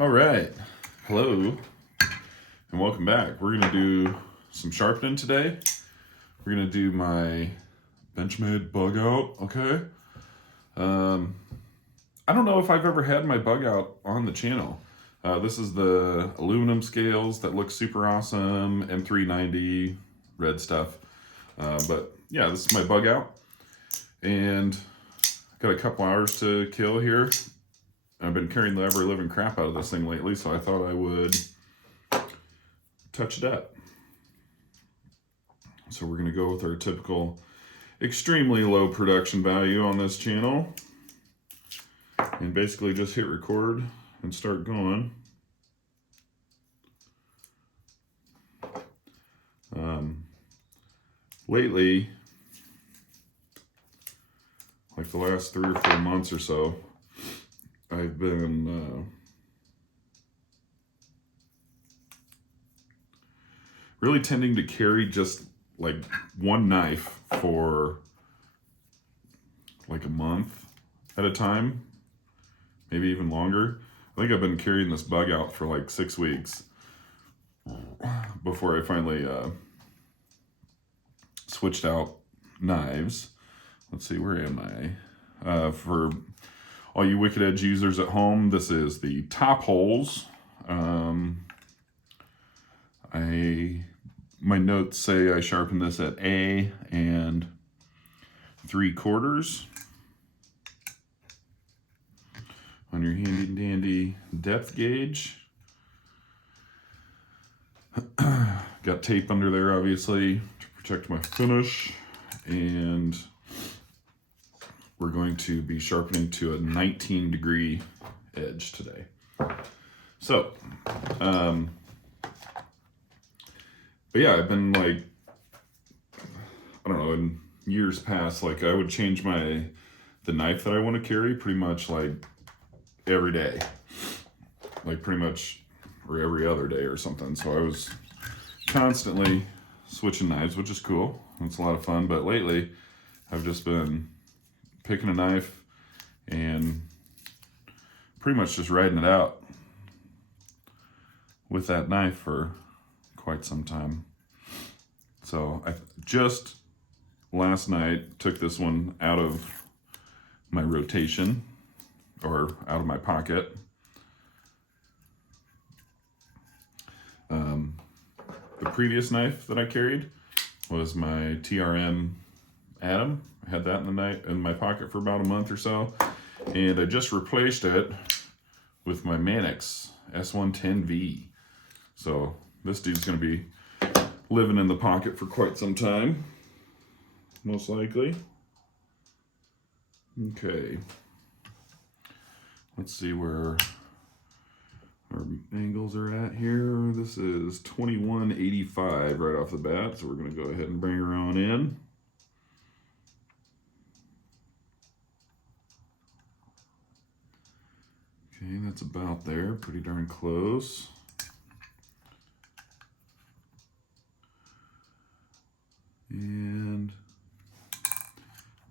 All right, hello and welcome back. We're gonna do some sharpening today. We're gonna do my Benchmade Bugout, okay? I don't know if I've ever had my Bugout on the channel. This is the aluminum scales that look super awesome, M390, red stuff. But yeah, this is my Bugout. And got a couple hours to kill here. I've been carrying the ever-living crap out of this thing lately, so I thought I would touch it up. So we're going to go with our typical extremely low production value on this channel. And basically just hit record and start going. Lately, like the last 3 or 4 months or so, I've been really tending to carry just like one knife for like a month at a time, maybe even longer. I think I've been carrying this Bugout for like 6 weeks before I finally switched out knives. Let's see, where am I? For all you Wicked Edge users at home, this is the top holes. My notes say I sharpened this at A and 3/4 on your handy dandy depth gauge. Got tape under there, obviously, to protect my finish. And we're going to be sharpening to a 19-degree edge today. So, but yeah, I've been like, I don't know, in years past, like I would change the knife that I want to carry pretty much like every day, like pretty much, or every other day or something. So I was constantly switching knives, which is cool. It's a lot of fun. But lately, I've just been picking a knife and pretty much just riding it out with that knife for quite some time. So I just last night took this one out of my rotation, or out of my pocket. The previous knife that I carried was my TRM Atom. I had that in my pocket for about a month or so, and I just replaced it with my Mannix S110V. So this dude's gonna be living in the pocket for quite some time, most likely. Okay, let's see where our angles are at here. This is 2185 right off the bat, so we're going to go ahead and bring her on in. Okay, that's about there, pretty darn close. And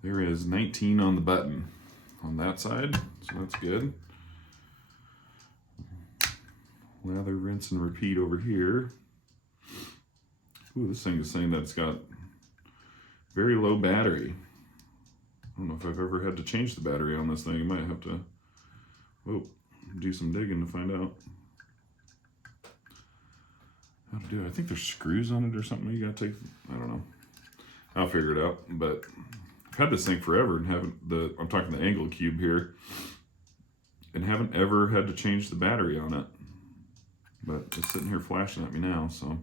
there is 19 on the button on that side, so that's good. Lather, rinse, and repeat over here. Ooh, this thing is saying that it's got very low battery. I don't know if I've ever had to change the battery on this thing. You might have to do some digging to find out how to do it. I think there's screws on it or something you gotta take. I don't know. I'll figure it out. But I've had this thing forever and I'm talking the angle cube here, and haven't ever had to change the battery on it. But it's sitting here flashing at me now, so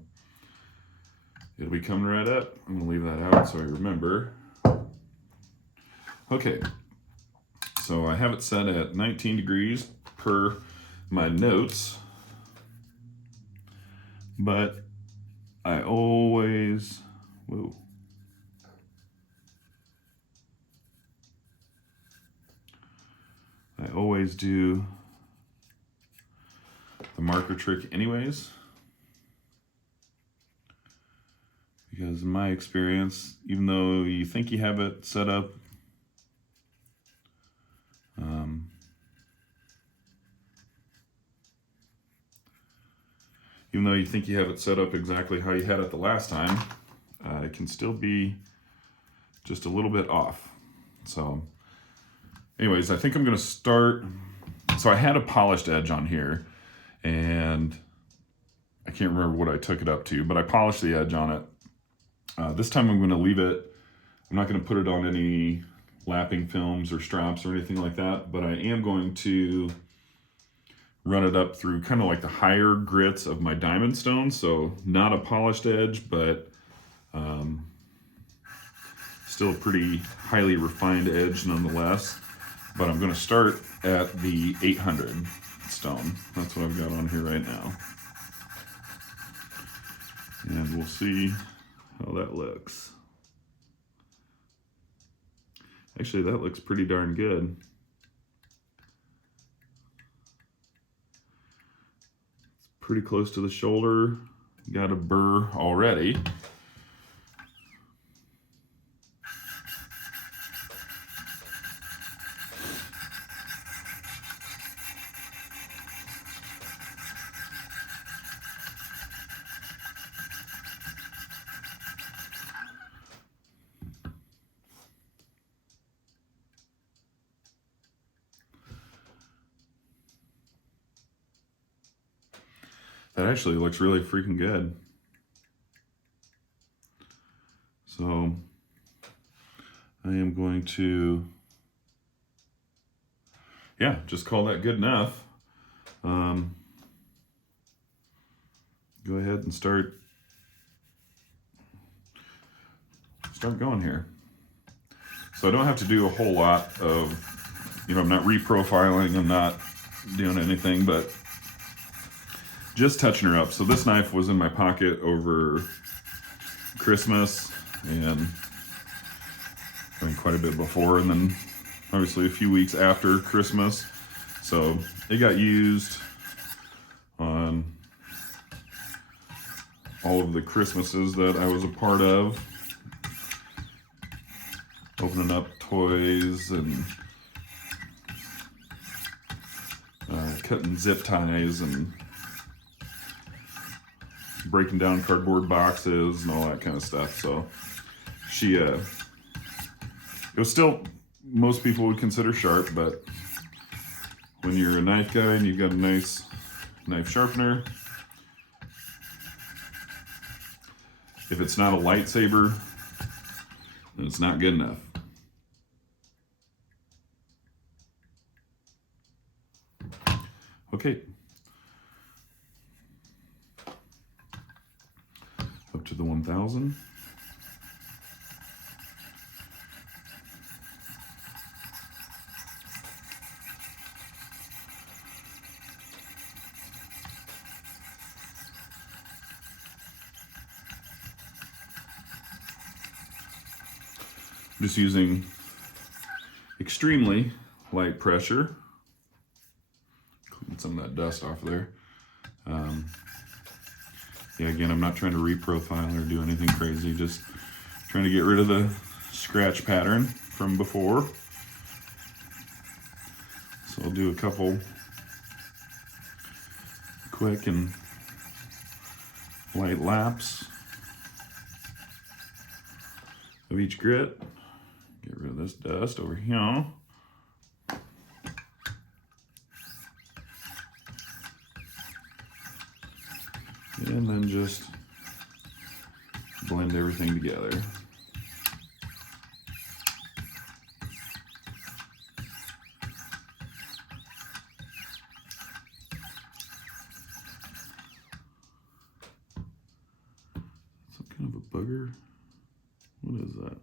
it'll be coming right up. I'm gonna leave that out so I remember. Okay, so I have it set at 19 degrees per my notes, but I always, do the marker trick anyways, because in my experience, even though you think you have it set up even though you think you have it set up exactly how you had it the last time, it can still be just a little bit off. So anyways, I think I'm gonna start. So I had a polished edge on here, and I can't remember what I took it up to, but I polished the edge on it. This time I'm gonna leave it. I'm not gonna put it on any lapping films or straps or anything like that, but I am going to run it up through kind of like the higher grits of my diamond stone. So not a polished edge, but still a pretty highly refined edge nonetheless. But I'm going to start at the 800 stone. That's what I've got on here right now. And we'll see how that looks. Actually, that looks pretty darn good. It's pretty close to the shoulder. Got a burr already. That actually looks really freaking good. So I am going to, yeah, just call that good enough. Go ahead and start going here. So I don't have to do a whole lot of, I'm not reprofiling, I'm not doing anything, but just touching her up. So this knife was in my pocket over Christmas, and I mean quite a bit before, and then obviously a few weeks after Christmas. So it got used on all of the Christmases that I was a part of, opening up toys and cutting zip ties and breaking down cardboard boxes and all that kind of stuff. So she, it was still, most people would consider sharp, but when you're a knife guy and you've got a nice knife sharpener, if it's not a lightsaber, then it's not good enough. Okay. Up to the 1000. Just using extremely light pressure. Clean some of that dust off of there. Yeah, again, I'm not trying to reprofile or do anything crazy, just trying to get rid of the scratch pattern from before. So I'll do a couple quick and light laps of each grit. Get rid of this dust over here. And then just blend everything together. Some kind of a bugger. What is that?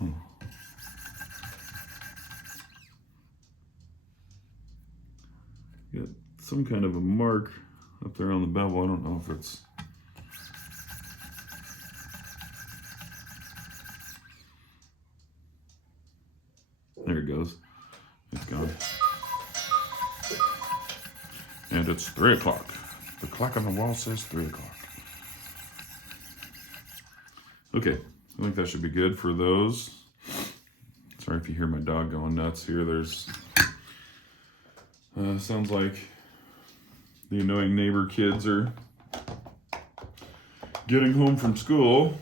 Huh. Got some kind of a mark up there on the bevel. I don't know if it's there. It goes. It's gone. And it's 3 o'clock. The clock on the wall says 3 o'clock. Okay, I think that should be good for those. Sorry if you hear my dog going nuts here. There's sounds like the annoying neighbor kids are getting home from school.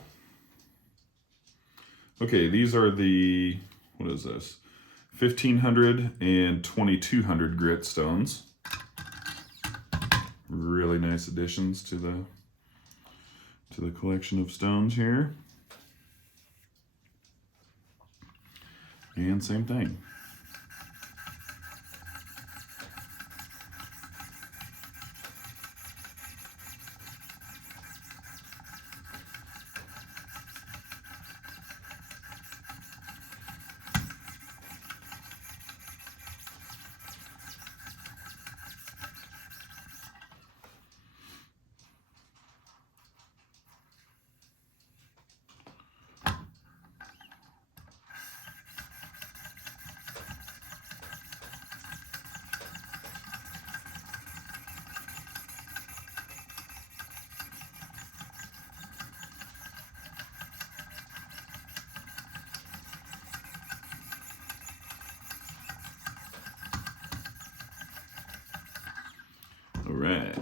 Okay, these are the, what is this? 1500 and 2200 grit stones. Really nice additions to the collection of stones here. And same thing. All right.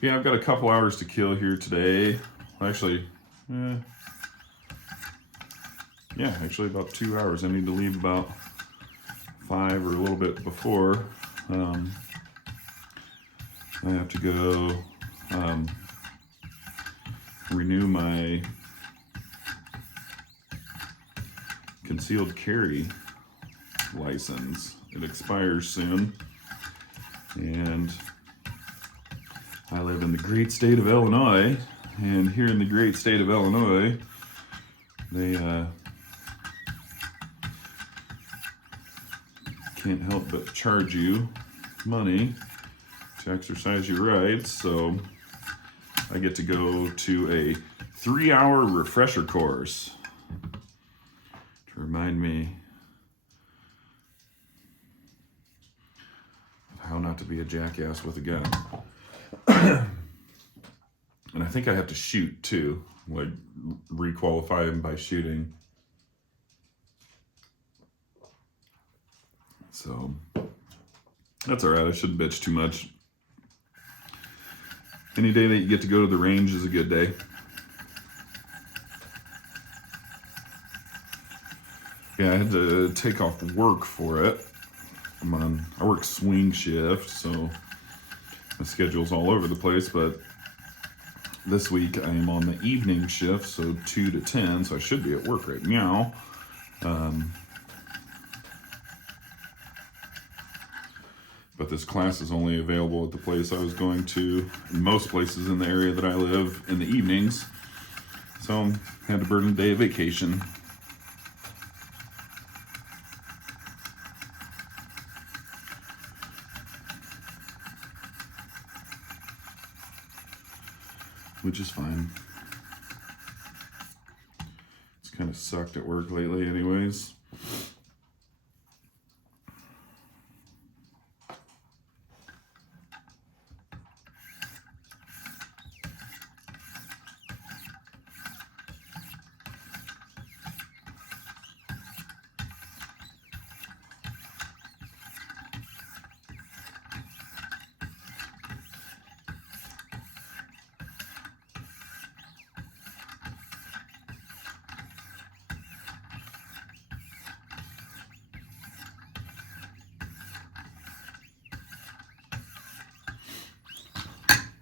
Yeah, I've got a couple hours to kill here today. Actually, actually about 2 hours. I need to leave about 5 or a little bit before. I have to go renew my concealed carry license. It expires soon, and I live in the great state of Illinois, and here in the great state of Illinois, they can't help but charge you money to exercise your rights. So I get to go to a 3-hour refresher course to remind me of how not to be a jackass with a gun. And I think I have to shoot too, like requalify him by shooting. So that's all right. I shouldn't bitch too much. Any day that you get to go to the range is a good day. Yeah, I had to take off work for it. I work swing shift, so my schedule's all over the place, but this week I am on the evening shift, so 2 to 10, so I should be at work right now. But this class is only available at the place I was going to, in most places in the area that I live, in the evenings. So I had to burn a day of vacation. Which is fine. It's kind of sucked at work lately anyways.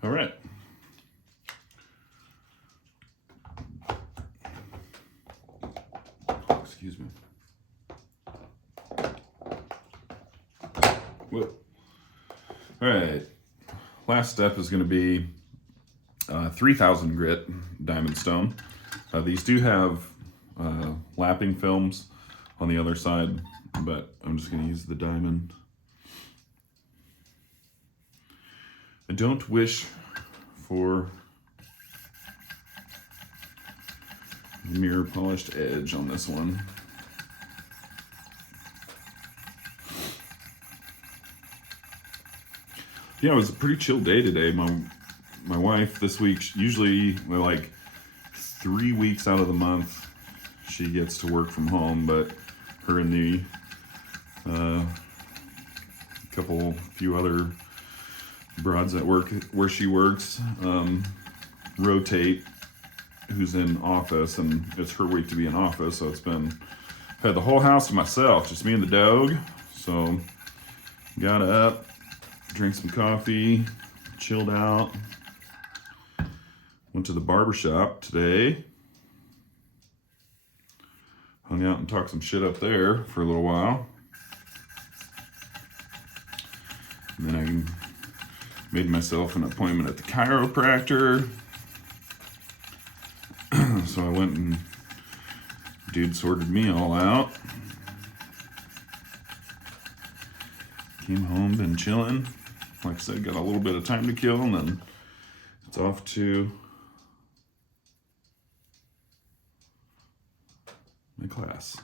All right. Excuse me. Whoa. All right. Last step is going to be 3000 grit diamond stone. These do have lapping films on the other side, but I'm just going to use the diamond. I don't wish for a mirror polished edge on this one. Yeah, it was a pretty chill day today. My wife this week, usually like 3 weeks out of the month, she gets to work from home, but her and the few other broads at work where she works rotate who's in office, and it's her week to be in office, so had the whole house to myself, just me and the dog. So got up, drank some coffee, chilled out, went to the barber shop today, hung out and talked some shit up there for a little while. And then I made myself an appointment at the chiropractor. So I went and dude sorted me all out. Came home, been chilling. Like I said, got a little bit of time to kill, and then it's off to my class.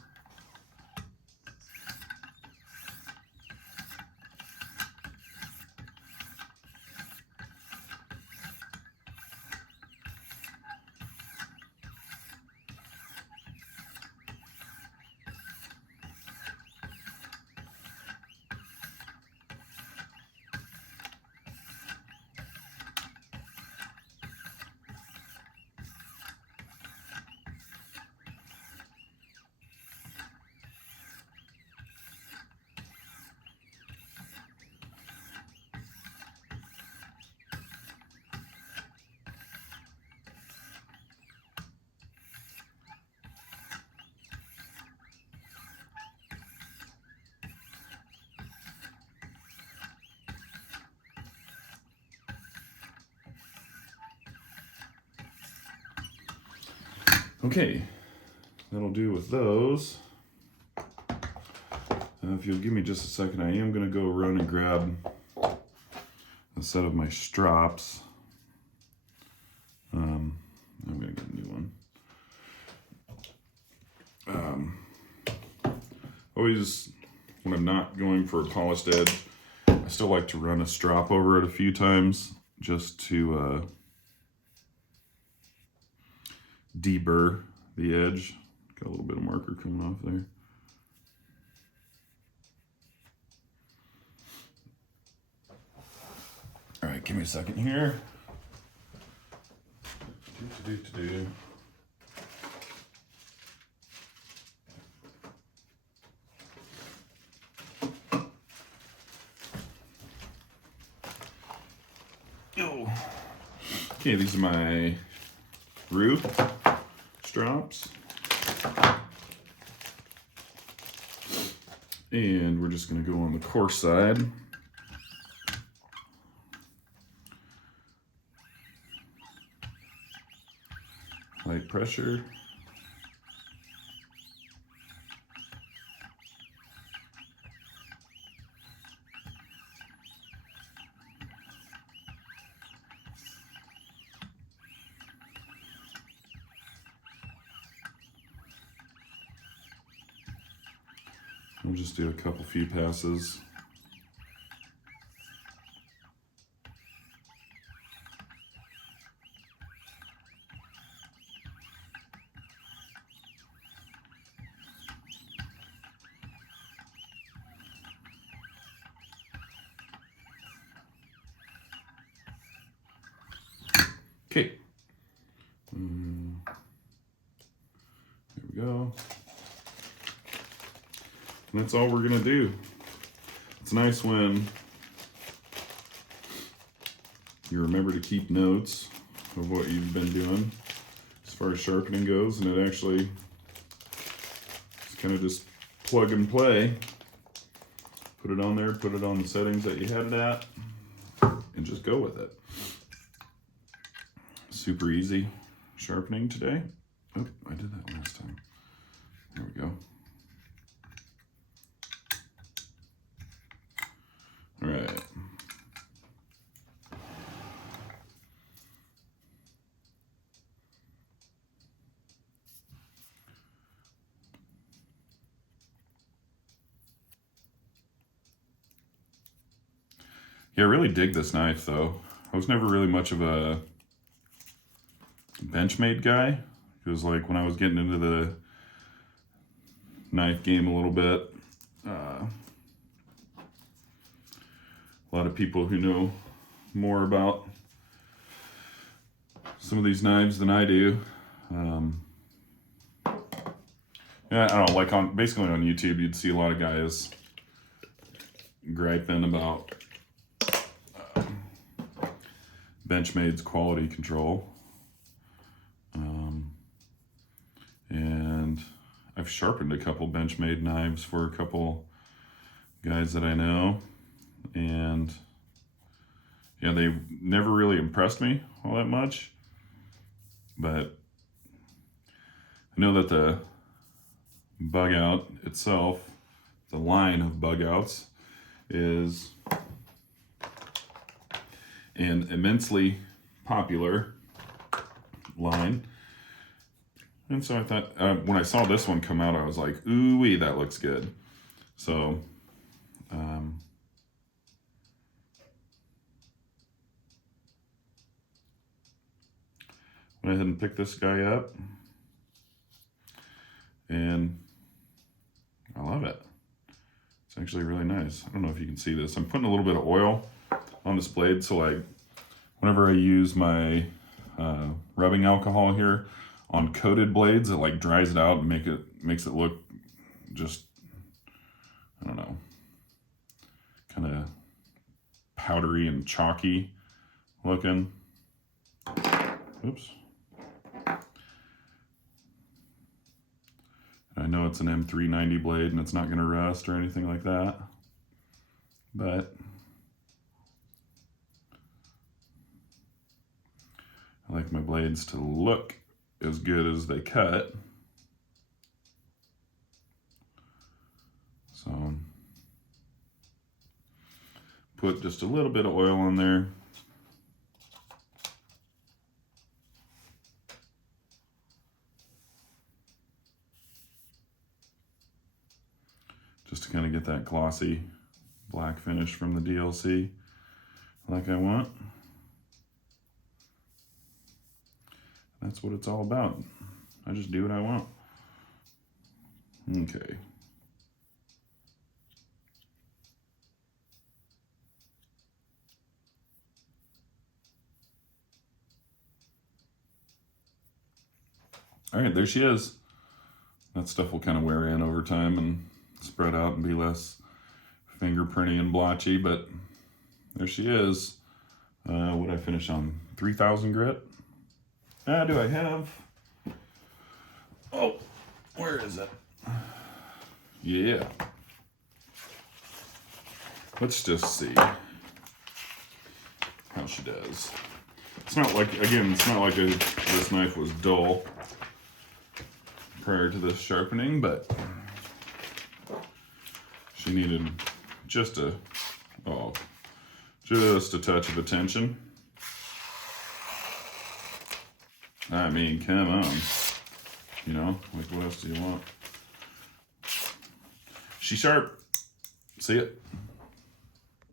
Okay, that'll do with those. If you'll give me just a second, I am going to go run and grab a set of my strops. I'm going to get a new one. Always, when I'm not going for a polished edge, I still like to run a strop over it a few times just to deburr the edge. Got a little bit of marker coming off there. All right, give me a second here. Okay, these are my roof strops. And we're just going to go on the coarse side. Light pressure. We'll just do a few passes. Okay. There we go. And that's all we're gonna do. It's nice when you remember to keep notes of what you've been doing as far as sharpening goes, and it actually is kind of just plug and play. Put it on there, put it on the settings that you had it at, and just go with it. Super easy sharpening today. Oh, I did that last time. There we go. All right. Yeah, I really dig this knife though. I was never really much of a Benchmade guy. It was like when I was getting into the knife game a little bit, a lot of people who know more about some of these knives than I do. Yeah, I don't know, like basically on YouTube, you'd see a lot of guys griping about Benchmade's quality control. And I've sharpened a couple Benchmade knives for a couple guys that I know, and yeah, they never really impressed me all that much, but I know that the Bugout itself, the line of Bugouts, is an immensely popular line. And so I thought, when I saw this one come out, I was like, ooh-wee, that looks good. So, went ahead and picked this guy up, and I love it. It's actually really nice. I don't know if you can see this. I'm putting a little bit of oil on this blade, so like whenever I use my rubbing alcohol here on coated blades, it like dries it out and makes it look just, I don't know, kind of powdery and chalky looking. Oops. I know it's an M390 blade and it's not going to rust or anything like that, but I like my blades to look as good as they cut. So put just a little bit of oil on there. Just to kind of get that glossy black finish from the DLC like I want. That's what it's all about. I just do what I want. Okay. All right, there she is. That stuff will kind of wear in over time and spread out and be less fingerprinty and blotchy, but there she is. What did I finish on? 3,000 grit? Do I have? Oh, where is it? Yeah. Let's just see how she does. It's not like, again, it's not like this knife was dull prior to this sharpening, but she needed just a touch of attention. I mean, come on. You know, like what else do you want? She's sharp. See it?